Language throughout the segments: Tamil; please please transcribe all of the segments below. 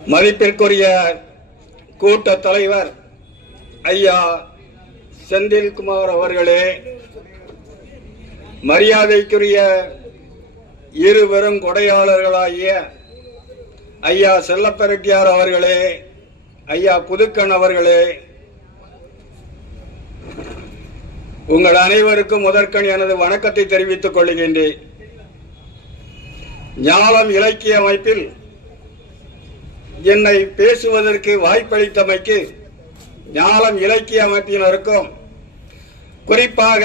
மதிப்பிற்குரிய கூட்ட தலைவர் ஐயா செந்தில்குமார் அவர்களே, மரியாதைக்குரிய இரு பெரும் கொடையாளர்களாகிய ஐயா செல்லப்பெருட்டியார் அவர்களே, ஐயா புதுக்கன் அவர்களே, உங்கள் அனைவருக்கும் முதற்கண் எனது வணக்கத்தை தெரிவித்துக் கொள்கின்றேன். ஞாலம் இலக்கிய அமைப்பில் என்னை பேசுவதற்கு வாய்ப்பளித்தமைக்கு ஞாலம் இலக்கிய அமைப்பினருக்கும் குறிப்பாக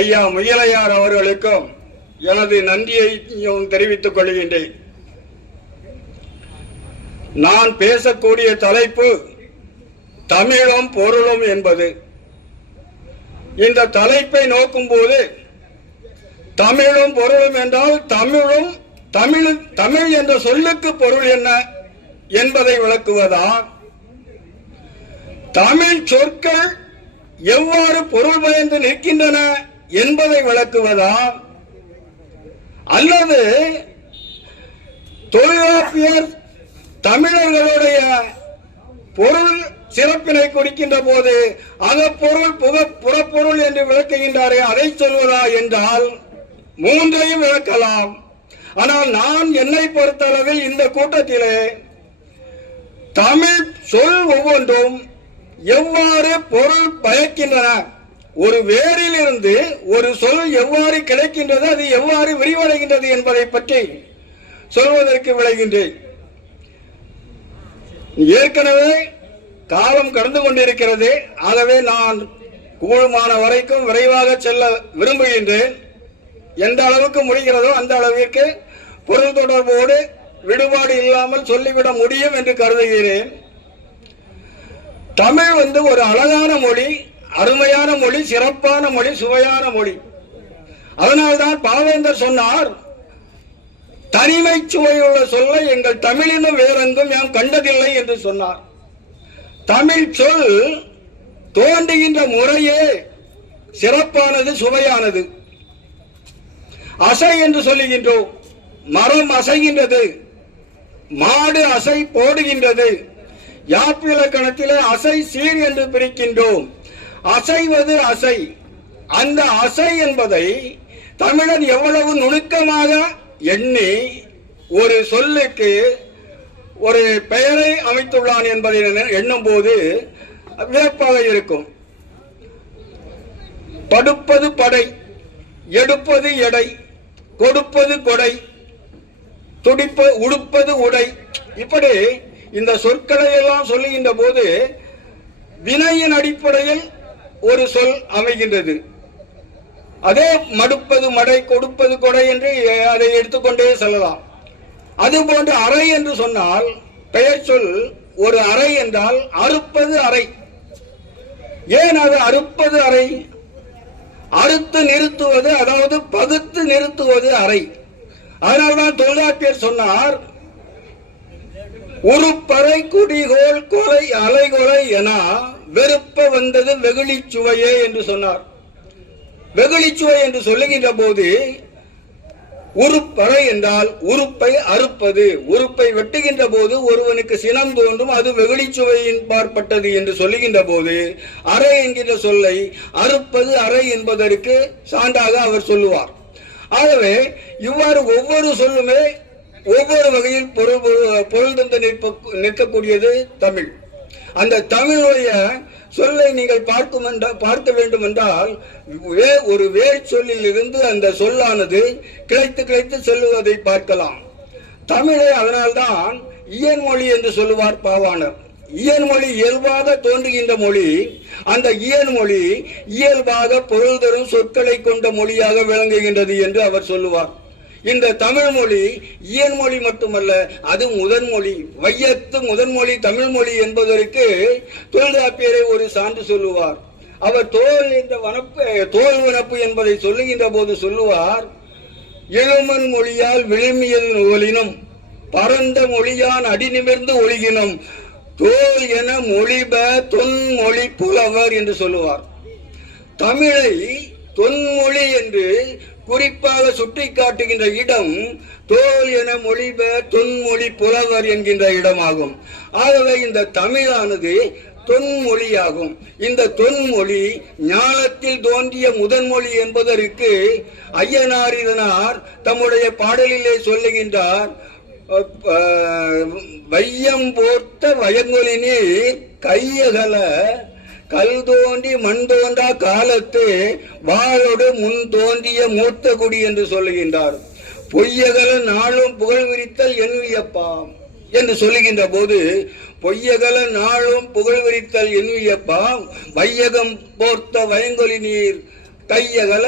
ஐயா முயலையார் அவர்களுக்கும் எனது நன்றியையும் தெரிவித்துக் கொள்கின்றேன். நான் பேசக்கூடிய தலைப்பு தமிழும் பொருளும் என்பது. இந்த தலைப்பை நோக்கும் போது தமிழும் பொருளும் என்றால் தமிழ் என்ற சொல்லுக்கு பொருள் என்ன என்பதை விளக்குவதா, தமிழ் சொற்கள் எவ்வாறு பொருள் பயந்து நிற்கின்றன என்பதை விளக்குவதா, அல்லது தொல்காப்பியர் தமிழர்களுடைய பொருள் சிறப்பினை குறிக்கின்ற போது அகப்பொருள் புறப்பொருள் என்று விளக்குகின்றாரே அதை சொல்வதா என்றால் மூன்றையும் விளக்கலாம். ஆனால் நான் என்னை பொறுத்தளவில் இந்த கூட்டத்திலே தமிழ் சொல் ஒவ்வொன்றும் எவ்வாறு பொருள் பயக்கின்றன, ஒரு வேரில் இருந்து ஒரு சொல் எவ்வாறு கிடைக்கின்றது, அது எவ்வாறு விரிவடைகின்றது என்பதை பற்றி சொல்வதற்கு விளைகின்றேன். ஏற்கனவே காலம் கடந்து கொண்டிருக்கிறது. ஆகவே நான் கூடுமான வரைக்கும் விரைவாக செல்ல விரும்புகின்றேன். எந்த அளவுக்கு முடிகிறதோ அந்த அளவிற்கு பொருள் தொடர்போடு விடுபாடு இல்லாமல் சொல்லிவிட முடியும் என்று கருதுகிறேன். தமிழ் ஒரு அழகான மொழி, அருமையான மொழி, சிறப்பான மொழி, சுவையான மொழி. அதனால்தான் பாவேந்தர் சொன்னார், தனிமை சுவையுள்ள சொல்லை எங்கள் தமிழினும் வேறெங்கும் யாம் கண்டதில்லை என்று சொன்னார். தமிழ் சொல் தோன்றுகின்ற முறையே சிறப்பானது, சுவையானது. அசை என்று சொல்லுகின்றோம், மரம் அசைகின்றது, மாடு அசை போடுகின்றது. யாப்பிலக்கணத்திலே அசை சீர் என்று பிரிக்கின்றோம். அசைவது அசை. அந்த அசை என்பதை தமிழன் எவ்வளவு நுணுக்கமாக எண்ணி ஒரு சொல்லுக்கு ஒரு பெயரை அமைத்துள்ளான் என்பதை எண்ணும் போது வியப்பாக இருக்கும். படுப்பது படை, எடுப்பது எடை, கொடுப்பது கொடை, உடுப்பது உடை. இப்படி இந்த சொற்களை எல்லாம் சொல்லுகின்ற போது வினையின் அடிப்படையில் ஒரு சொல் அமைகின்றது. அதே மடுப்பது மடை, கொடுப்பது கொடை என்று அதை எடுத்துக்கொண்டே செல்லலாம். அதுபோன்று அறை என்று சொன்னால் பெயர் சொல் ஒரு அறை என்றால் அறுப்பது அறை. ஏன் அது அறுப்பது அறை? அறுத்து நிறுத்துவது, அதாவது பகுத்து நிறுத்துவது அறை. அதனால்தான் தொல்காப்பியர் சொன்னார், உருப்பறை குடிகோள் கொலை அலைகொலை என வெறுப்ப வந்தது வெகுளிச்சுவையே என்று சொன்னார். வெகுளிச்சுவை என்று சொல்லுகின்ற போது உருப்பறை என்றால் உறுப்பை அறுப்பது, உறுப்பை வெட்டுகின்ற போது ஒருவனுக்கு சினம் தோன்றும், அது வெகுளிச்சுவையின் பார்ப்பட்டது என்று சொல்லுகின்ற போது அறை என்கின்ற சொல்லை அறுப்பது அறை என்பதற்கு சான்றாக அவர் சொல்லுவார். ஆகவே இவ்வாறு ஒவ்வொரு சொல்லுமே ஒவ்வொரு வகையில் பொருள் தந்து நிற்கக்கூடியது தமிழ். அந்த தமிழுடைய சொல்லை நீங்கள் பார்க்க வேண்டும் என்றால் ஒரு வேர் சொல்லில் இருந்து அந்த சொல்லானது கிளைத்து கிளைத்து செல்லுவதை பார்க்கலாம். தமிழை அதனால்தான் இயன்மொழி என்று சொல்லுவார் பாவாணர். இயன்மொழி இயல்பாக தோன்றுகின்ற மொழி. அந்த இயன்மொழி இயல்பாக பொருள் தரும் சொற்களை கொண்ட மொழியாக விளங்குகின்றது என்று அவர் சொல்லுவார். இந்த தமிழ் மொழி இயன்மொழி மட்டுமல்ல, அது முதன்மொழி. வையத்து முதன்மொழி தமிழ் மொழி என்பதற்கு தொல்காப்பியரை ஒரு சான்று சொல்லுவார். அவர் தோல் வனப்பு என்பதை சொல்லுகின்ற போது சொல்லுவார், எழுமன் மொழியால் விழுமியது நூலினும் பரந்த மொழியான் அடிநிமிர்ந்து ஒழுகினும் தோல் என மொழிப தொன்மொழி புலவர் என்று சொல்லுவார். தமிழை தொன்மொழி என்று குறிப்பாக சுட்டி காட்டுகின்ற இடம் தோல் என மொழிபெயர் தொன்மொழி புலவர் என்கின்ற இடமாகும். ஆகவே இந்த தமிழானது தொன்மொழியாகும். இந்த தொன்மொழி ஞானத்தில் தோன்றிய முதன்மொழி என்பதற்கு ஐயனார் இதனார் தம்முடைய பாடலிலே சொல்லுகின்றார். வையம் போர்த்த வயங்கொலி நீர் கையகல கல் தோன்றி மண் தோன்றா காலத்து வாழோடு முன் தோன்றிய மூத்த குடி என்று சொல்லுகின்றார். பொய்யகல நாளும் புகழ் விரித்தல் என் வியப்பாம் என்று சொல்லுகின்ற போது, பொய்யகல நாளும் புகழ் விரித்தல் என் வியப்பாம் வையகம் போர்த்த வயங்கொலி நீர் கையகல.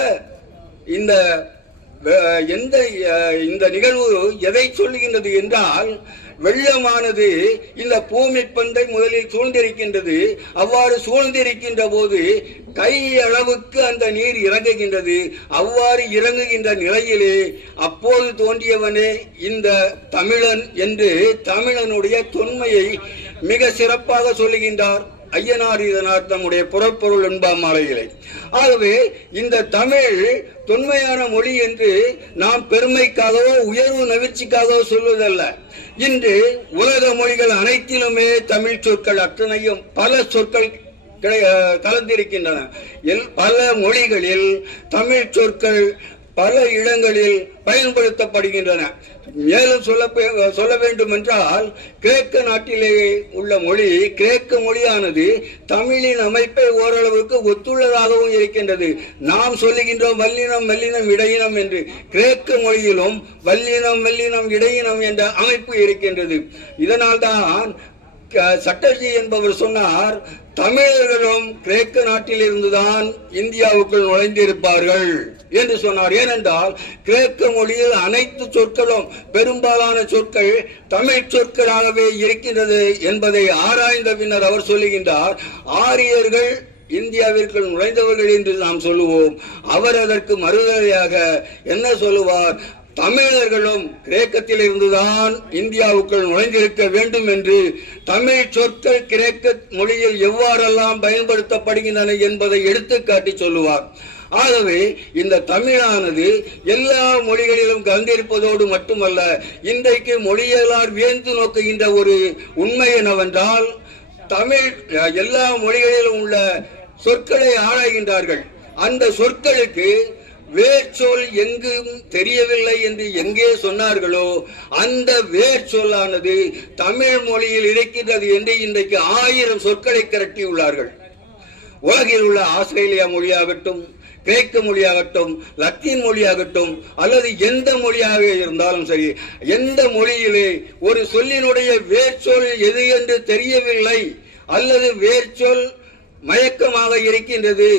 இந்த நிகழ்வு எதை சொல்லுகின்றது என்றால், வெள்ளமானது இந்த பூமி பந்தை முதலில் சூழ்ந்திருக்கின்றது. அவ்வாறு சூழ்ந்திருக்கின்ற போது கை அளவுக்கு அந்த நீர் இறங்குகின்றது. அவ்வாறு இறங்குகின்ற நிலையிலே அப்போது தோன்றியவனே இந்த தமிழன் என்று தமிழனுடைய தொன்மையை மிக சிறப்பாக சொல்லுகின்றார் ஐயனார் இதனார் தம்முடைய புறப்பொருள் என்பாம் மாலைகளை. ஆகவே இந்த தமிழ் தொன்மையான மொழி என்று நாம் பெருமைக்காகவோ உயர்வு நவிற்சிக்காகவோ சொல்வதல்ல. இன்று உலக மொழிகள் அனைத்திலுமே தமிழ் சொற்கள் அத்தனையும் பல சொற்கள் கலந்திருக்கின்றன. பல மொழிகளில் தமிழ் சொற்கள் பல இடங்களில் பயன்படுத்தப்படுகின்றன. மேலும் சொல்ல வேண்டும் என்றால், கிரேக்க நாட்டிலே உள்ள மொழி, கிரேக்க மொழியானது தமிழின் அமைப்பை ஓரளவுக்கு ஒத்துள்ளதாகவும் இருக்கின்றது. நாம் சொல்லுகின்றோம் வல்லினம் மெல்லினம் இடையினம் என்று. கிரேக்க மொழியிலும் வல்லினம் மெல்லினம் இடையினம் என்ற அமைப்பு இருக்கின்றது. இதனால்தான் சட்டர்ஜி என்பவர் சொன்னார், தமிழர்களும் கிரேக்க நாட்டில் இருந்துதான் இந்தியாவுக்குள் நுழைந்திருப்பார்கள் என்று சொன்னார். ஏனென்றால் கிரேக்க மொழியில் அனைத்து சொற்களும், பெரும்பாலான சொற்கள் தமிழ் சொற்களாகவே இருக்கின்றது என்பதை ஆராய்ந்த பின்னர் அவர் சொல்லுகின்றார், ஆரியர்கள் இந்தியாவிற்குள் நுழைந்தவர்கள் என்று நாம் சொல்லுவோம். அவர் அதற்கு மறுதலையாக என்ன சொல்லுவார், தமிழர்களும் கிரேக்கத்தில் இருந்துதான் இந்தியாவுக்குள் நுழைந்திருக்க வேண்டும் என்று, தமிழ் சொற்கள் கிரேக்க மொழியில் எவ்வாறெல்லாம் பயன்படுத்தப்படுகின்றன என்பதை எடுத்துக்காட்டி சொல்லுவார். ஆகவே இந்த தமிழானது எல்லா மொழிகளிலும் கலந்திருப்பதோடு மட்டுமல்ல, இன்றைக்கு மொழியலார் வியந்து நோக்குகின்ற ஒரு உண்மை என்னவென்றால், தமிழ் எல்லா மொழிகளிலும் உள்ள சொற்களை ஆராய்கின்றார்கள். அந்த சொற்களுக்கு வேர்ச்சொல் எங்கும் தெரியவில்லை என்று எங்கே சொன்னார்களோ அந்த வேர்ச்சொல்லானது தமிழ் மொழியில் இருக்கின்றது என்று இன்றைக்கு 1000 சொற்களை திரட்டியுள்ளார்கள். உலகில் உள்ள ஆஸ்திரேலியா மொழியாகட்டும், கிரேக்க மொழியாகட்டும், லத்தீன் மொழியாகட்டும், அல்லது எந்த மொழியாக இருந்தாலும் சரி, எந்த மொழியிலே ஒரு சொல்லினுடைய வேர்ச்சொல் எது என்று தெரியவில்லை, அல்லது வேர்ச்சொல் மயக்கமாக இருக்கின்றது,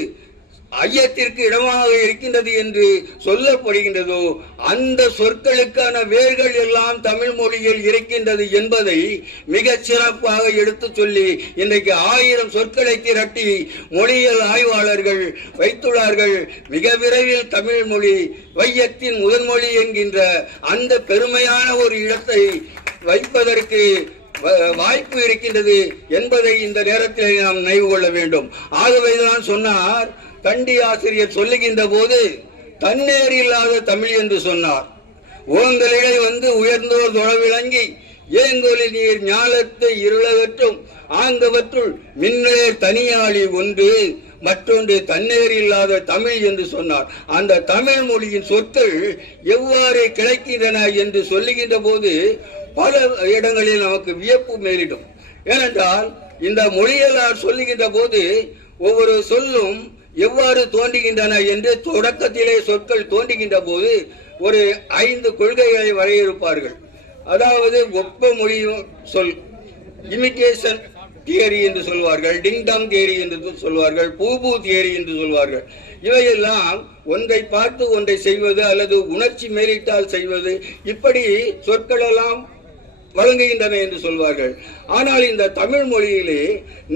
ஐயத்திற்கு இடமாக இருக்கின்றது என்று சொல்லப்படுகின்றதோ அந்த சொற்களுக்கான வேர்கள் எல்லாம் தமிழ் மொழியில் இருக்கின்றது என்பதை மிக சிறப்பாக எடுத்து சொல்லி இன்றைக்கு 1000 சொற்களை திரட்டி மொழியியல் ஆய்வாளர்கள் வைத்துள்ளார்கள். மிக விரைவில் தமிழ் மொழி வையத்தின் முதல் மொழி என்கின்ற அந்த பெருமையான ஒரு இடத்தை வைப்பதற்கு வாய்ப்பு இருக்கின்றது என்பதை இந்த நேரத்தில் நாம் நினைவு கொள்ள வேண்டும். ஆகவேதான் சொன்னார், கண்டி ஆசிரியர் சொல்லுகின்ற போது தன்னேர் இல்லாத தமிழ் என்று சொன்னார். ஓங்களிடை வந்து உயர்ந்தோர் தொழவிளங்கி ஏங்கொலி நீர் ஞாலத்தை இருளகற்றும் ஆங்கவற்றுள் மின்னேர் தனியாளி ஒன்று மற்றொன்று தன்னேர் இல்லாத தமிழ் என்று சொன்னார். அந்த தமிழ் மொழியின் சொற்கள் எவ்வாறு கிடைக்கின்றன என்று சொல்லுகின்ற போது பல இடங்களில் நமக்கு வியப்பு மேலிடும். ஏனென்றால் இந்த மொழியலார் சொல்லுகின்ற போது ஒவ்வொரு சொல்லும் எவ்வாறு தோன்றுகின்றன என்று தொடக்கத்திலே சொற்கள் தோன்றுகின்ற போது ஒரு 5 கொள்கைகளை வரையறுப்பார்கள். அதாவது ஒப்ப மொழி சொல், இமிட்டேஷன் தியரி என்று சொல்வார்கள், டிங்டாங் தியரி என்று சொல்வார்கள், பூபூ தியரி என்று சொல்வார்கள். இவையெல்லாம் ஒன்றை பார்த்து ஒன்றை செய்வது அல்லது உணர்ச்சி மேலிட்டால் செய்வது, இப்படி சொற்கள் எல்லாம் வழங்குகின்றன என்று சொல்வார்கள். ஆனால் இந்த தமிழ் மொழியிலே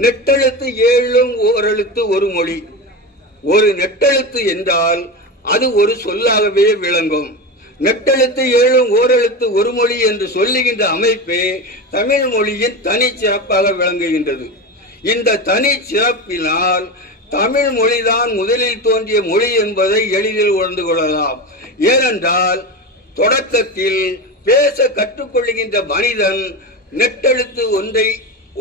நெட்டெழுத்து 7 ஓரெழுத்து ஒரு மொழி. ஒரு நெட்டெழுத்து என்றால் அது ஒரு சொல்லாகவே விளங்கும். நெட்டெழுத்து 7 ஓரெழுத்து ஒரு மொழி என்று சொல்லுகின்ற அமைப்பே தமிழ் மொழியின் தனி சிறப்பாக விளங்குகின்றது. இந்த தனி சிறப்பினால் தமிழ் மொழிதான் முதலில் தோன்றிய மொழி என்பதை எளிதில் உணர்ந்து கொள்ளலாம். ஏனென்றால் தொடக்கத்தில் பேச கற்றுக்கொள்கின்ற மனிதன் நெட்டெழுத்து ஒன்றை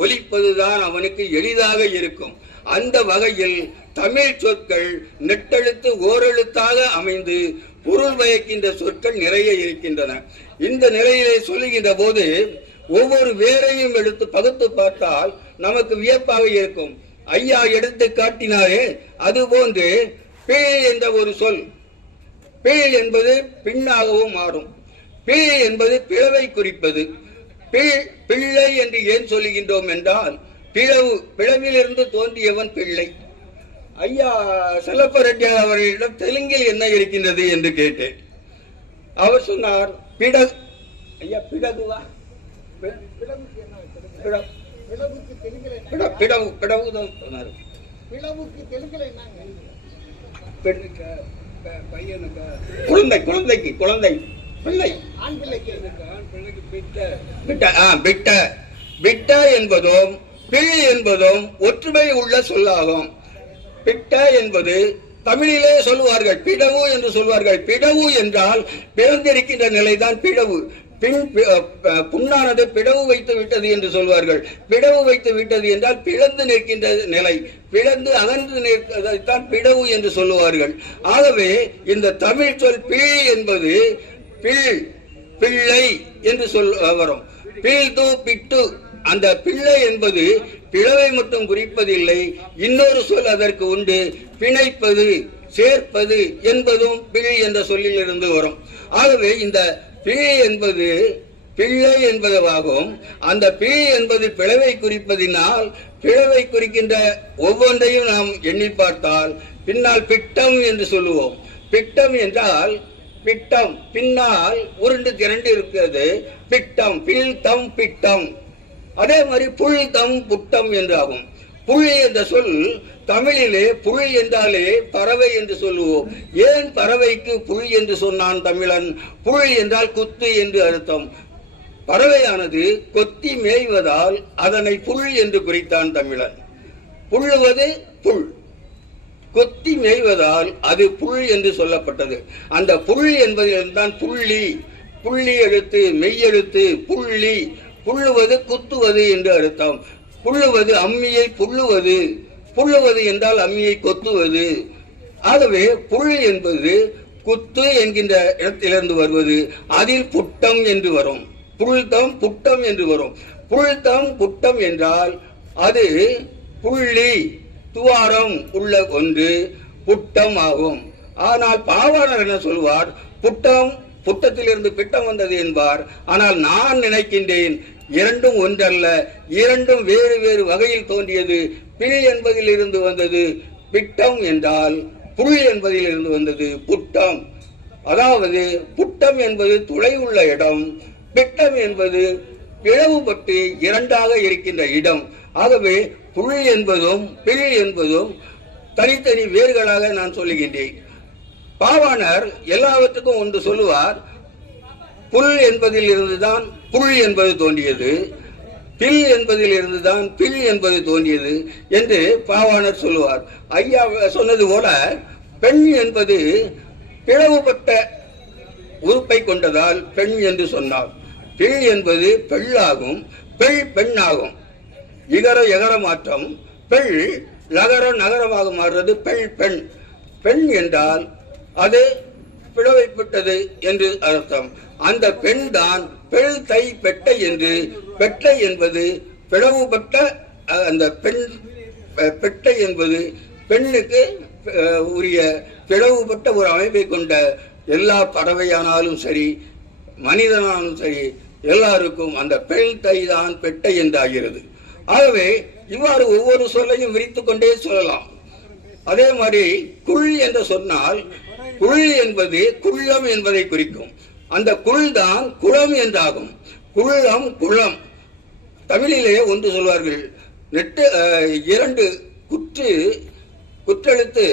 ஒலிப்பதுதான் அவனுக்கு எளிதாக இருக்கும். அந்த வகையில் தமிழ் சொற்கள் நெட்டெழுத்து ஓரெழுத்தாக அமைந்து பொருள் பயக்கின்ற சொற்கள் நிறைய இருக்கின்றன. இந்த நிலையிலே சொல்லுகின்ற போது ஒவ்வொரு வேரையும் எடுத்து பகுத்து பார்த்தால் நமக்கு வியப்பாக இருக்கும். ஐயா எடுத்து காட்டினாரே, அதுபோன்று பிழை என்ற ஒரு சொல், பிழை என்பது பின்னாகவும் மாறும். பிழை என்பது பிளவை குறிப்பது. பிள்ளை என்று ஏன் சொல்லுகின்றோம் என்றால் பிளவிலிருந்து தோன்றியவன் பிள்ளை. ஐயா செல்லப்ப ரெட்டி அவர்களிடம் தெலுங்கில் என்ன இருக்கின்றது என்று கேட்டேன். அவர் சொன்னார் பிடகு. ஐயா பிடகுவா? பிடவுதான் சொன்னார். குழந்தை, குழந்தைக்கு குழந்தை, பிள்ளை, பிட்ட என்பதும் பிள் என்பதும் ஒற்றுமை உள்ள சொல்லாகும். பிட்ட என்பது தமிழிலே சொல்லுவார்கள் பிடவு என்று சொல்வார்கள். பிடவு என்றால் பிறந்திருக்கின்ற நிலைதான் பிடவு. புண்ணானது பிளவு வைத்து விட்டது என்று சொல்வார்கள். பிளவு வைத்து விட்டது என்றால் பிளந்து நிற்கின்ற நிலை, பிளந்து அகன்று நிற்பதைத்தான் பிளவு என்று சொல்லுவார்கள். ஆகவே இந்த தமிழ் சொல் பிழை என்பது பிள்ளை என்று வரும். பிழ்து பிட்டு, அந்த பிள்ளை என்பது பிளவை மட்டும் குறிப்பதில்லை, இன்னொரு சொல் அதற்கு உண்டு. பிணைப்பது, சேர்ப்பது என்பதும் பிழை என்ற சொல்லில் இருந்து வரும். ஆகவே இந்த பிழை என்பது பிள்ளை என்பதாகவும், அந்த பிழை என்பது பிளவை குறிப்பதினால் பிளவை குறிக்கின்ற ஒவ்வொன்றையும் நாம் எண்ணி பார்த்தால் பின்னால் பிட்டம் என்று சொல்லுவோம். பிட்டம் என்றால் பிட்டம் பின்னால் உருண்டு திரண்டு இருக்கிறது. பிட்டம், பில்தம், பிட்டம். அதே மாதிரி புல்தம், புட்டம் என்றாகும். புல் என்ற சொல் தமிழிலே புல் என்றாலே பறவை என்று சொல்லுவோம். ஏன் பறவைக்கு புல் என்று சொன்னான் தமிழன்? புல் என்றால் குத்து என்று அர்த்தம். பறவையானது கொத்தி மேய்வதால் அதனை புல் என்று குறித்தான் தமிழன். புல்லுவது புல், கொத்தி மேய்வதால் அது புல் என்று சொல்லப்பட்டது. அந்த புல் என்பதில்தான் புள்ளி, புள்ளி எழுத்து, மெய்யெழுத்து, புள்ளி. புல்லுவது குத்துவது என்று அர்த்தம். புல்லுவது அம்மியை புல்லுவது, புல்லுவது என்றால் அம்மியை கொத்துவது. ஆகவே புல் என்பது குத்து என்கின்ற இடத்திலிருந்து வருவது. அதில் புட்டம் என்று வரும். புல்தம் புட்டம் என்று வரும். புல்தம் புட்டம் என்றால் அது புள்ளி, துவாரம் உள்ள ஒன்று புட்டம் ஆகும். ஆனால் பாவாணர் என்ன சொல்வார்? புட்டம், புட்டத்திலிருந்து பிட்டம் வந்தது என்பார். ஆனால் நான் நினைக்கின்றேன் இரண்டும் ஒன்றல்ல, இரண்டும் வேறு வேறு வகையில் தோன்றியது. பிள் என்பதில் இருந்து வந்தது பிட்டம் என்றால் புல் என்பதில் இருந்து வந்தது புட்டம். அதாவது புட்டம் என்பது துளை உள்ள இடம், பிட்டம் என்பது பிளவுபட்டு இரண்டாக இருக்கின்ற இடம். ஆகவே புல் என்பதும் பிள் என்பதும் தனித்தனி வேர்களாக நான் சொல்லுகின்றேன். பாவாணர் எல்லாவற்றுக்கும் ஒன்று சொல்லுவார். புல் என்பதில் இருந்துதான் புல் என்பது தோன்றியது, பில் என்பதில் இருந்துதான் பில் என்பது தோன்றியது என்று பாவாணர் சொல்லுவார். ஐயா சொன்னது போல பெண் என்பது பிளவுபட்ட உறுப்பை கொண்டதால் பெண் என்று சொன்னார். பில் என்பது பெண்ணாகும், பெண் பெண்ணாகும். இகர எகர மாற்றம், பெண் நகர நகரமாக மாறுறது பெண் பெண். பெண் என்றால் அது பிளவைப்பட்டது என்று அர்த்தம். அந்த பெண் தான் பெண் தை பெட்டை என்று. பெட்டை என்பது பிளவுபட்ட, அந்த பெண் பெட்டை என்பது பெண்ணுக்கு உரிய பிளவுபட்ட ஒரு அமைப்பை கொண்ட எல்லா பறவையானாலும் சரி, மனிதனாலும் சரி, எல்லாருக்கும் அந்த பெண் தை தான் பெட்டை என்றாகிறது. ஆகவே இவ்வாறு ஒவ்வொரு சொல்லையும் விரித்துக் கொண்டே சொல்லலாம். அதே மாதிரி குள் என்று சொன்னால் குள் என்பது குள்ளம் என்பதை குறிக்கும். அந்த குள் தான் குளம் என்றாகும். குள்ளம் குளம். தமிழிலே ஒன்று சொல்வார்கள், இரண்டு குற்றெழுத்து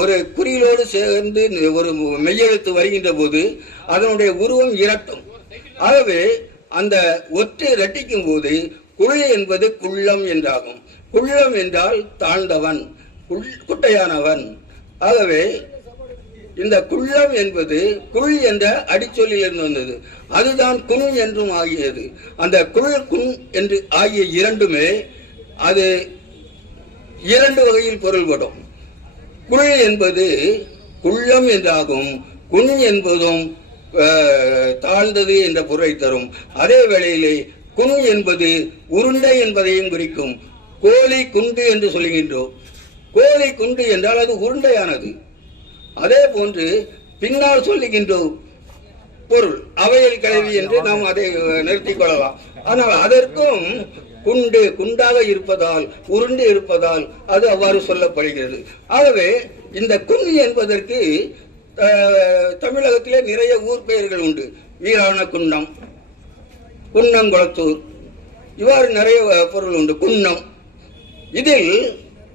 ஒரு குறியிலோடு சேர்ந்து ஒரு மெய்யெழுத்து வருகின்ற போது அதனுடைய உருவம் இரட்டும். ஆகவே அந்த ஒற்று இரட்டிக்கும் போது குள் என்பது குள்ளம் என்றாகும். குள்ளம் என்றால் தாழ்ந்தவன், குட்டையானவன். ஆகவே இந்த குள்ளம் என்பது குள் என்ற அடிச்சொல்லிலிருந்து வந்தது. அதுதான் குன் என்றும் ஆகியது. அந்த குள் குன் என்று ஆகிய இரண்டுமே அது இரண்டு வகையில் பொருள்படும். குள் என்பது குள்ளம் என்றாகும், குன் என்பதும் தாழ்ந்தது என்ற பொருளை தரும். அதே வேளையிலே குன் என்பது உருண்டை என்பதையும் குறிக்கும். கோழி குண்டு என்று சொல்லுகின்றோம். கோழி குண்டு என்றால் அது உருண்டையானது. அதே போன்று பின்னால் சொல்லுகின்றோம் பொருள் அவையல் கிளவி என்று நாம் அதை நிறுத்திக் கொள்ளலாம். ஆனால் அதற்கும் குண்டு குண்டாக இருப்பதால் உருண்டு இருப்பதால் அது அவ்வாறு சொல்லப்படுகிறது. ஆகவே இந்த குன் என்பதற்கு தமிழகத்திலே நிறைய ஊர் பெயர்கள் உண்டு. வீராண குன்னம், குன்னங்குளத்தூர், இவ்வாறு நிறைய பொருள் உண்டு. குன்னம், இதில்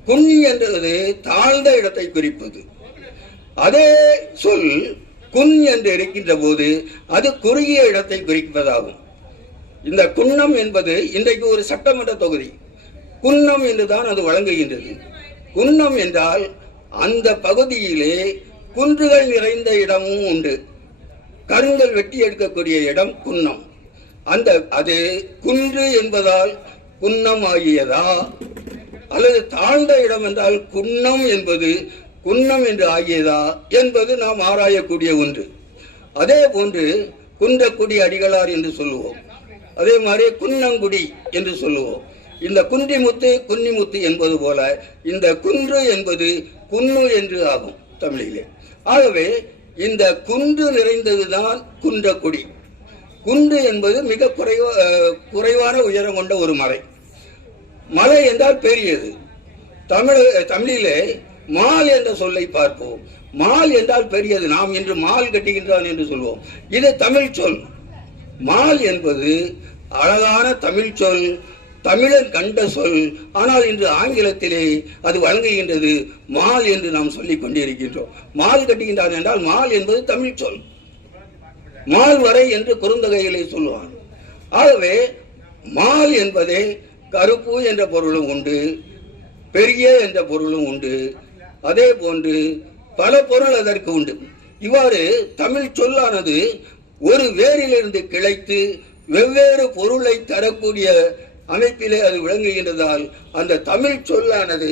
குன் என்பது தாழ்ந்த இடத்தை குறிப்பது. அதே சொல் குன் என்று இருக்கின்ற போது அது குறுகிய இடத்தை குறிப்பதாகும். இந்த குன்னம் என்பது இன்றைக்கு ஒரு சட்டமன்ற தொகுதி. குன்னம் என்றுதான் அது வழங்குகின்றது. குன்னம் என்றால் அந்த பகுதியிலே குன்றுகள் நிறைந்த இடமும் உண்டு. கருங்கல் வெட்டி எடுக்கக்கூடிய இடம் குன்னம். அது குன்று என்பதால் குன்னம் ஆகியதா, அல்லது தாழ்ந்த இடம் என்றால் குன்னம் என்பது குன்னம் என்று ஆகியதா என்பது நாம் ஆராயக்கூடிய ஒன்று. அதே போன்று குன்றக்குடி அடிகளார் என்று சொல்லுவோம். அதே மாதிரி குன்னங்குடி என்று சொல்லுவோம். இந்த குன்றிமுத்து குன்னிமுத்து என்பது போல இந்த குன்று என்பது குன்னு என்று ஆகும் தமிழிலே. ஆகவே இந்த குன்று நிறைந்ததுதான் குன்றக்குடி. குன்று என்பது மிக குறைவான உயரம் கொண்ட ஒரு மலை. மலை என்றால் பெரியது. தமிழிலே மால் என்ற சொல்லை பார்ப்போம். மால் என்றால் பெரியது. நாம் இன்று மால் கட்டுகின்றான் என்று சொல்வோம். இது தமிழ் சொல். மால் என்பது அழகான தமிழ் சொல், தமிழன் கண்ட சொல். ஆனால் இன்று ஆங்கிலத்திலே அது வழங்குகின்றது மால் என்று நாம் சொல்லிக் கொண்டிருக்கின்றோம். மால் கட்டுகின்றான் என்றால் மால் என்பது தமிழ் சொல். மால் வரை என்று குறுந்தொகையிலே சொல்லுவான். ஆகவே மால் என்பதே கருப்பு என்ற பொருளும் உண்டு, பெரிய என்ற பொருளும் உண்டு. அதே போன்று பல பொருள் அதற்கு உண்டு. இவ்வாறு தமிழ் சொல்லானது ஒரு வேரிலிருந்து கிளைத்து வெவ்வேறு பொருளை தரக்கூடிய அமைப்பிலே அது விளங்குகின்றதால் அந்த தமிழ் சொல்லானது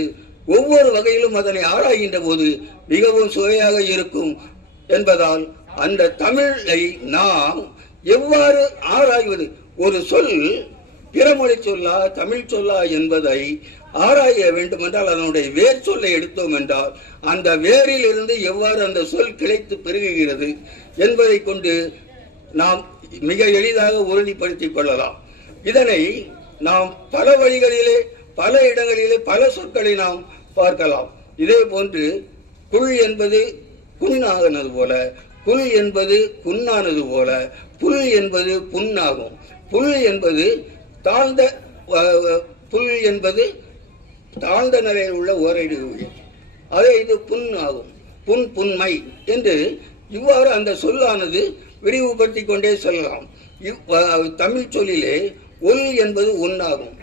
ஒவ்வொரு வகையிலும் அதனை ஆராய்கின்ற போது மிகவும் சுவையாக இருக்கும் என்பதால் அந்த தமிழை நாம் எவ்வாறு ஆராய்வது, ஒரு சொல் பிறமொழி சொல்லா தமிழ் சொல்லா என்பதை ஆராய வேண்டும் என்றால் அதனுடைய வேர் சொல்லை எடுத்தோம் என்றால் அந்த வேரில் இருந்து எவ்வாறு அந்த சொல் கிளைத்து பெருகுகிறது என்பதை கொண்டு நாம் மிக எளிதாக உறுதிப்படுத்திக் கொள்ளலாம். இதனை நாம் பல வழிகளிலே பல இடங்களிலே பல சொற்களை நாம் பார்க்கலாம். இதே போன்று குள் என்பது குன்னானது போல, புல் என்பது குன்னானது போல, புல் என்பது புண்ணாகும். புல் என்பது தாழ்ந்த புல் என்பது தாழ்ந்த நிலையில் உள்ள ஓரைடு, அதே இது புண் ஆகும். புண் புண்மை என்று இவ்வாறு அந்த சொல்லானது விரிவுபடுத்தி கொண்டே செல்லலாம். தமிழ் சொல்லிலே ஒல் என்பது ஒன்னாகும்.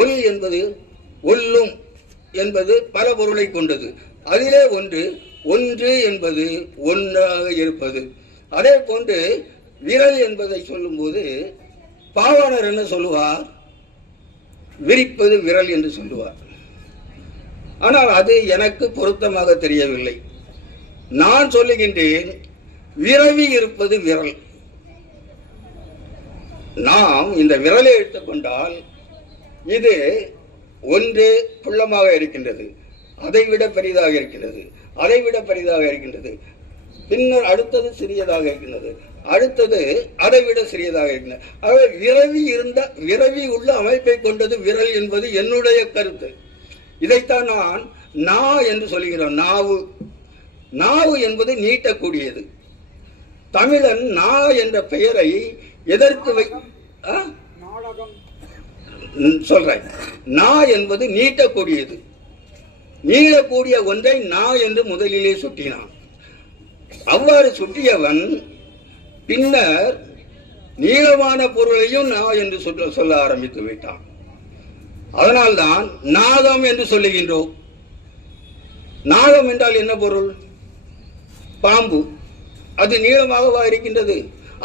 ஒல் என்பது ஒல்லும் என்பது பல பொருளை கொண்டது. அதிலே ஒன்று என்பது ஒன்றாக இருப்பது. அதே போன்று விரல் என்பதை சொல்லும் போது பாவாணர் என்ன சொல்லுவார்? விரிப்பது விரல் என்று சொல்லுவார். ஆனால் அது எனக்கு பொருத்தமாக தெரியவில்லை. நான் சொல்லுகின்றேன் விரவி இருப்பது விரல். நாம் இந்த விரலை எடுத்துக்கொண்டால் இது ஒன்று குள்ளமாக இருக்கின்றது, அதைவிட பெரிதாக இருக்கின்றது, அதைவிட பெரிதாக இருக்கின்றது, பின்னர் அடுத்தது சிறியதாக இருக்கின்றது, அடுத்தது அதைவிட சிறியதாக இருக்கின்றது. ஆகவே விரவி உள்ள அமைப்பை கொண்டது விரல் என்பது என்னுடைய கருத்து. இதைத்தான் நான் நா என்று சொல்கிறோம். நாவு என்பது நீட்டக்கூடியது. தமிழன் நா என்ற பெயரை எதற்கு சொல்றேன்? நா என்பது நீட்டக்கூடியது. நீளக்கூடிய ஒன்றை நா என்று முதலிலே சுட்டினான். அவ்வாறு சுட்டியவன் பின்னர் நீளமான பொருளையும் நா என்று சொல்ல ஆரம்பித்து விட்டான். அதனால்தான் நாகம் என்று சொல்லுகின்றோம். நாகம் என்றால் என்ன பொருள்? பாம்பு அது நீளமாகவா இருக்கின்றது?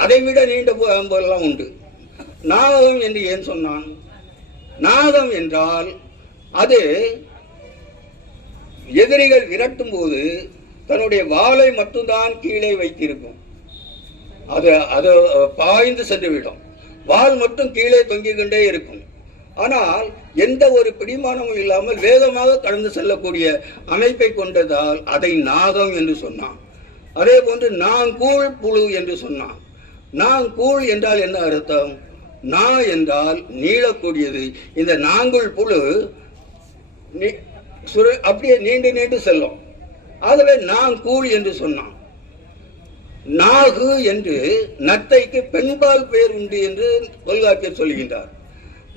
அதை விட நீண்ட பாம்பெல்லாம் உண்டு. நாகம் என்று ஏன் சொன்னான்? நாகம் என்றால் அது எதிரிகள் விரட்டும் போது தன்னுடைய வாளை மட்டும்தான் கீழே வைத்திருக்கும். அது பாய்ந்து சென்றுவிடும். வால் மட்டும் கீழே தொங்கிக் கொண்டே இருக்கும். ஆனால் எந்த ஒரு பிடிமானமும் இல்லாமல் வேகமாக கடந்து செல்லக்கூடிய அமைப்பை கொண்டதால் அதை நாகம் என்று சொன்னான். அதே போன்று நாங்கூழ் புழு என்று சொன்னான். நாங்கூழ் என்றால் என்ன அர்த்தம்? நா என்றால் நீளக்கூடியது. இந்த நாங்குள் புழு அப்படியே நீண்டு நீண்டு செல்லும். ஆகவே நாங்கூழ் என்று சொன்னான். நாகு என்று நத்தைக்கு பெண்பால் பெயர் உண்டு என்று தொல்காப்பியர் சொல்கின்றார்.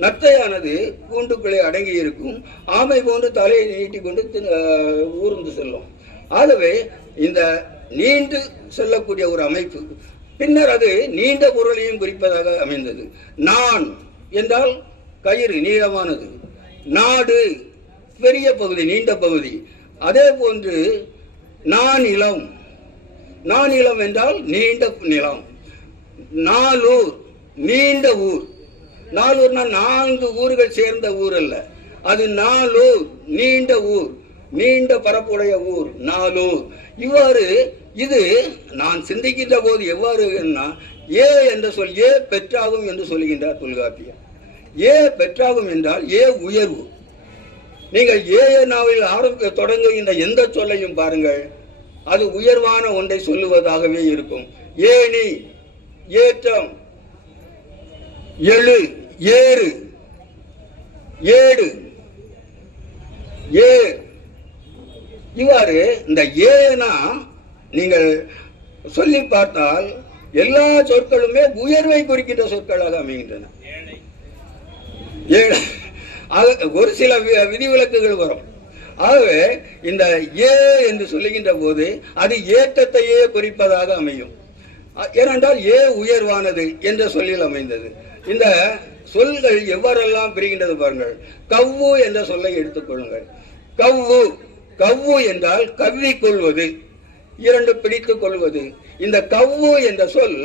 நத்தையானது கூண்டுக்குள்ளே அடங்கி இருக்கும். ஆமை போன்று தலையை நீட்டிக்கொண்டு ஊர்ந்து செல்லும். ஆகவே இந்த நீண்டு செல்லக்கூடிய ஒரு அமைப்பு. பின்னர் அது நீண்ட பொருளையும் குறிப்பதாக அமைந்தது. நான் என்றால் கயிறு நீளமானது. நாடு பெரிய பகுதி, நீண்ட பகுதி. அதே போன்று நானிலம், நானிலம் என்றால் நீண்ட நிலம். நாலூர் நீண்ட ஊர். நாலூர்னா 4 ஊர்கள் சேர்ந்த ஊர் அல்ல, அது நாலூர் நீண்ட ஊர், நீண்ட பரப்புடைய ஊர் நாலூர். இவ்வாறு இது நான் சிந்திக்கின்ற போது எவ்வாறு ஏ என்ற சொல் ஏ பெற்றாகும் என்று சொல்லுகின்றார் தொல்காப்பியர். ஏ பெற்றாகும் என்றால் ஏ உயர்வு. நீங்கள் ஏனாவில் தொடங்குகின்ற எந்த சொல்லையும் பாருங்கள், அது உயர்வான ஒன்றை சொல்லுவதாகவே இருக்கும். ஏணி, ஏற்றம், எழு, ஏறு, ஏடு, ஏர். இவ்வாறு இந்த ஏனா நீங்கள் சொல்லி பார்த்தால் எல்லா சொற்களுமே உயர்வை குறிக்கின்ற சொற்களாக அமைகின்றன. ஒரு சில விதிவிலக்குகள் வரும். ஆகவே இந்த ஏ என்று சொல்லுகின்ற போது அது ஏற்றத்தையே குறிப்பதாக அமையும். ஏனென்றால் ஏ உயர்வானது என்ற சொல்லில் அமைந்தது. இந்த சொல்கள் எவ்வாறெல்லாம் பிரிகின்றது பாருங்கள். கவ்வு என்ற சொல்லை எடுத்துக்கொள்ளுங்கள். கவ்வு, கவ்வு என்றால் கவ்விக் கொள்வது, 2 பிடித்துக் கொள்வது. இந்த கவ்வு என்ற சொல்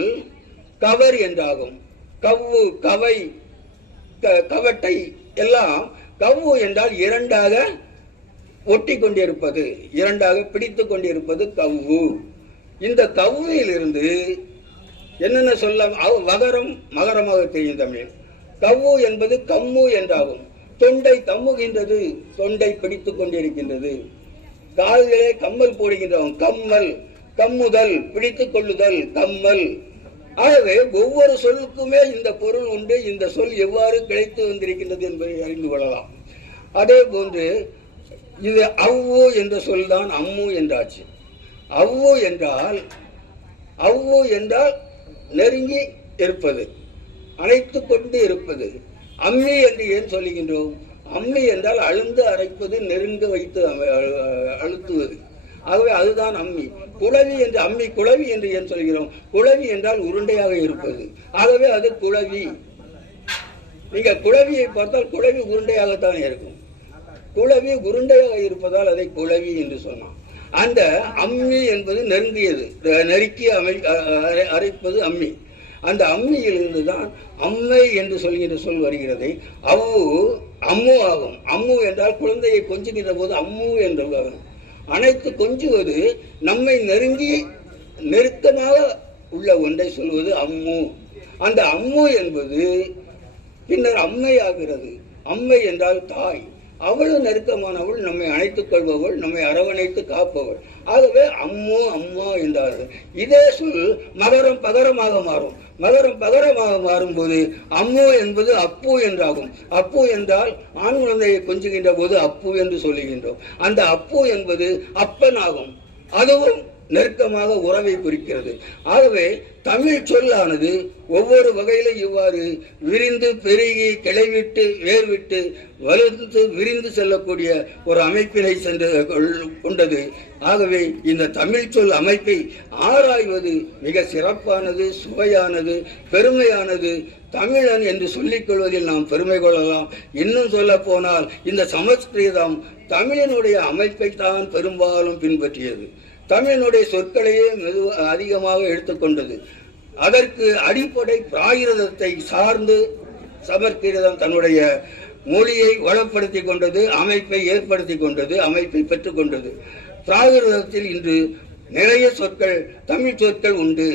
கவர் என்றாகும். கவ்வு, கவை, கவட்டை எல்லாம் கவ்வு என்றால் 2ஆக ஒட்டி கொண்டிருப்பது, 2ஆக பிடித்துக் கொண்டிருப்பது கவ்வு. இந்த கவ்வில் இருந்து என்னென்ன சொல்ல வகரம் மகரமாக தெரியும் தமிழ். கவ்வு என்பது கம்மு என்றாகும். தொண்டை கம்முகின்றது, தொண்டை பிடித்துக் கொண்டிருக்கின்றது. கால்களே கம்மல் போடுகின்றவன் கம்மல், கம்முதல் பிடித்துக் கொள்ளுதல் கம்மல். ஆகவே ஒவ்வொரு சொல்லுக்குமே இந்த பொருள் உண்டு. இந்த சொல் எவ்வாறு கிடைத்து வந்திருக்கின்றது என்பதை அறிந்து கொள்ளலாம். அதே போன்று இது அவ்வு என்ற சொல் தான் அம்மு என்றாச்சு. அவ்வு என்றால் நெருங்கி இருப்பது, அணைத்து கொண்டு இருப்பது. அம்மி என்று ஏன் சொல்லுகின்றோம்? அம்மி என்றால் அழுந்து அரைப்பது, நெருங்க வைத்து அழுத்துவது. ஆகவே அதுதான் அம்மி. குளவி என்று அம்மி குளவி என்று ஏன் சொல்கிறோம்? குளவி என்றால் உருண்டையாக இருப்பது. ஆகவே அது குளவி. நீங்க குளவியை பார்த்தால் குளவி உருண்டையாகத்தான் இருக்கும். குளவி உருண்டையாக இருப்பதால் அதை குளவி என்று சொன்னான். அந்த அம்மி என்பது நெருங்கியது, நெருக்கி அரைப்பது அம்மி. அந்த அம்மியில் இருந்துதான் அம்மை என்று சொல்கின்ற சொல் வருகிறது. அம்மு ஆகும். அம்மு என்றால் குழந்தையை கொஞ்சுகின்ற போது அம்மு என்று வரும். அனைத்து கொஞ்சுவது நம்மை நெருங்கி நெருக்கமாக உள்ள ஒன்றை சொல்வது அம்மு. அந்த அம்மு என்பது பின்னர் அம்மை ஆகிறது. அம்மை என்றால் தாய். அவளும் நெருக்கமானவள், நம்மை அணைத்துக் கொள்பவள், நம்மை அரவணைத்து காப்பவள். ஆகவே அம்மு அம்மா என்றார்கள். இதே சொல் மகரம் பகரமாக மாறும். மகரம் பகரமாக மாறும்போது அம்மு என்பது அப்பு என்றாகும். அப்பு என்றால் ஆண் குழந்தையை கொஞ்சுகின்ற போது அப்பு என்று சொல்லுகின்றோம். அந்த அப்பு என்பது அப்பனாகும். அதுவும் நெருக்கமாக உறவை குறிக்கிறது. ஆகவே தமிழ் சொல்லானது ஒவ்வொரு வகையிலும் இவ்வாறு விரிந்து பெருகி கிளைவிட்டு வேர்விட்டு வலுத்து விரிந்து செல்லக்கூடிய ஒரு அமைப்பினை சென்று கொண்டது. ஆகவே இந்த தமிழ் சொல் அமைப்பை ஆராய்வது மிக சிறப்பானது, சுவையானது, பெருமையானது. தமிழன் என்று சொல்லிக் கொள்வதில் நாம் பெருமை கொள்ளலாம். இன்னும் சொல்ல போனால் இந்த சமஸ்கிருதம் தமிழினுடைய அமைப்பை தான் பெரும்பாலும் பின்பற்றியது. தமிழினுடைய சொற்களையே அதிகமாக எடுத்துக்கொண்டது. அதற்கு அடிப்படை பிராகிருதத்தை சார்ந்து சமஸ்கிருதம் தன்னுடைய மொழியை வளப்படுத்தி கொண்டது, அமைப்பை ஏற்படுத்தி கொண்டது, அமைப்பை பெற்றுக் கொண்டது. பிராகிருதத்தில் இன்று நிறைய சொற்கள், தமிழ் சொற்கள் உண்டு.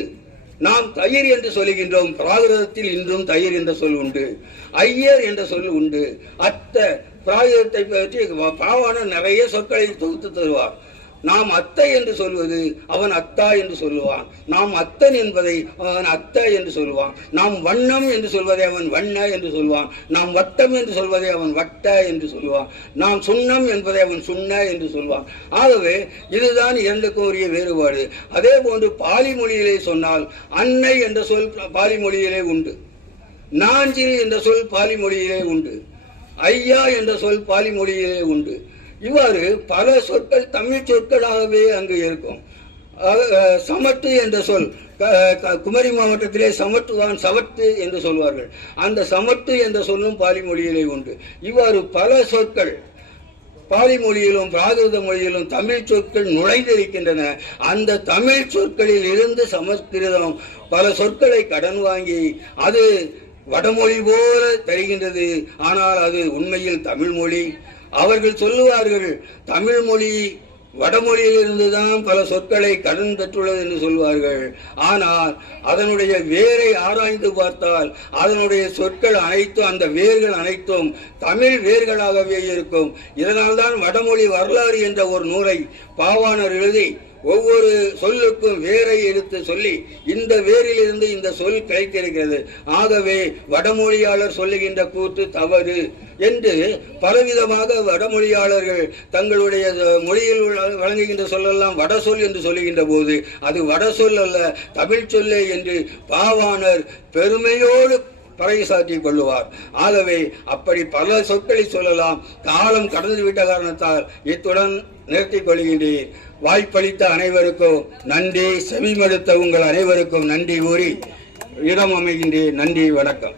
நாம் தயிர் என்று சொல்லுகின்றோம், பிராகிருதத்தில் இன்றும் தயிர் என்ற சொல் உண்டு, ஐயர் என்ற சொல் உண்டு. பிராகிருதத்தை பற்றி பாவாணர் நிறைய சொற்களை தொகுத்து தருவார். நாம் அத்தை என்று சொல்வது அவன் அத்தா என்று சொல்லுவான், நாம் அத்தன் என்பதை அவன் அத்தை என்று சொல்லுவான், நாம் வண்ணம் என்று சொல்வதை அவன் வண்ண என்று சொல்வான், நாம் வட்டம் என்று சொல்வதை அவன் வட்ட என்று சொல்லுவான், நாம் சுண்ணம் என்பதை அவன் சுண்ண என்று சொல்வான். ஆகவே இதுதான் இரண்டுக்கும் உரிய வேறுபாடு. அதே போன்று பாலி மொழியிலே சொன்னால் அன்னை என்ற சொல் பாலி மொழியிலே உண்டு, நாஞ்சில் என்ற சொல் பாலி மொழியிலே உண்டு, ஐயா என்ற சொல் பாலி மொழியிலே உண்டு. இவ்வாறு பல சொற்கள் தமிழ் சொற்களாகவே அங்கு இருக்கும். சமட்டு என்ற சொல் குமரி மாவட்டத்திலே சமட்டுவான் சவட்டு என்று சொல்வார்கள். அந்த சமட்டு என்ற சொல்லும் பாலி மொழியிலே உண்டு. இவ்வாறு பல சொற்கள் பாலி மொழியிலும் பிராகிருத மொழியிலும் தமிழ் சொற்கள் நுழைந்திருக்கின்றன. அந்த தமிழ் சொற்களில் இருந்து சமஸ்கிருதம் பல சொற்களை கடன் வாங்கி அது வடமொழி போல தருகின்றது. ஆனால் அது உண்மையில் தமிழ் மொழி. அவர்கள் சொல்லுவார்கள் தமிழ் மொழி வடமொழியிலிருந்து தான் பல சொற்களை கடன் பெற்றுள்ளது என்று சொல்வார்கள். ஆனால் அதனுடைய வேரை ஆராய்ந்து பார்த்தால் அதனுடைய சொற்கள் அனைத்தும், அந்த வேர்கள் அனைத்தும் தமிழ் வேர்களாகவே இருக்கும். இதனால்தான் வடமொழி வரலாறு என்ற ஒரு நூலை பாவாணர் எழுதி ஒவ்வொரு சொல்லுக்கும் வேரை எடுத்து சொல்லி இந்த வேரிலிருந்து இந்த சொல் கிடைத்திருக்கிறது. ஆகவே வடமொழியாளர் சொல்லுகின்ற கூற்று தவறு என்று பலவிதமாக வடமொழியாளர்கள் தங்களுடைய மொழியில் வழங்குகின்ற சொல்லெல்லாம் வட சொல் என்று சொல்லுகின்ற போது அது வட சொல் அல்ல, தமிழ் சொல்லே என்று பாவாணர் பெருமையோடு பறைசாற்றிக் கொள்ளுவார். ஆகவே அப்படி பல சொற்களை சொல்லலாம். காலம் கடந்துவிட்ட காரணத்தால் இத்துடன் நிறுத்திக் கொள்கின்றேன். வாய்ப்பளித்த அனைவருக்கும் நன்றி, செவிமடுத்த உங்கள் அனைவருக்கும் நன்றி கூறி இடம் அமைகின்றேன். நன்றி, வணக்கம்.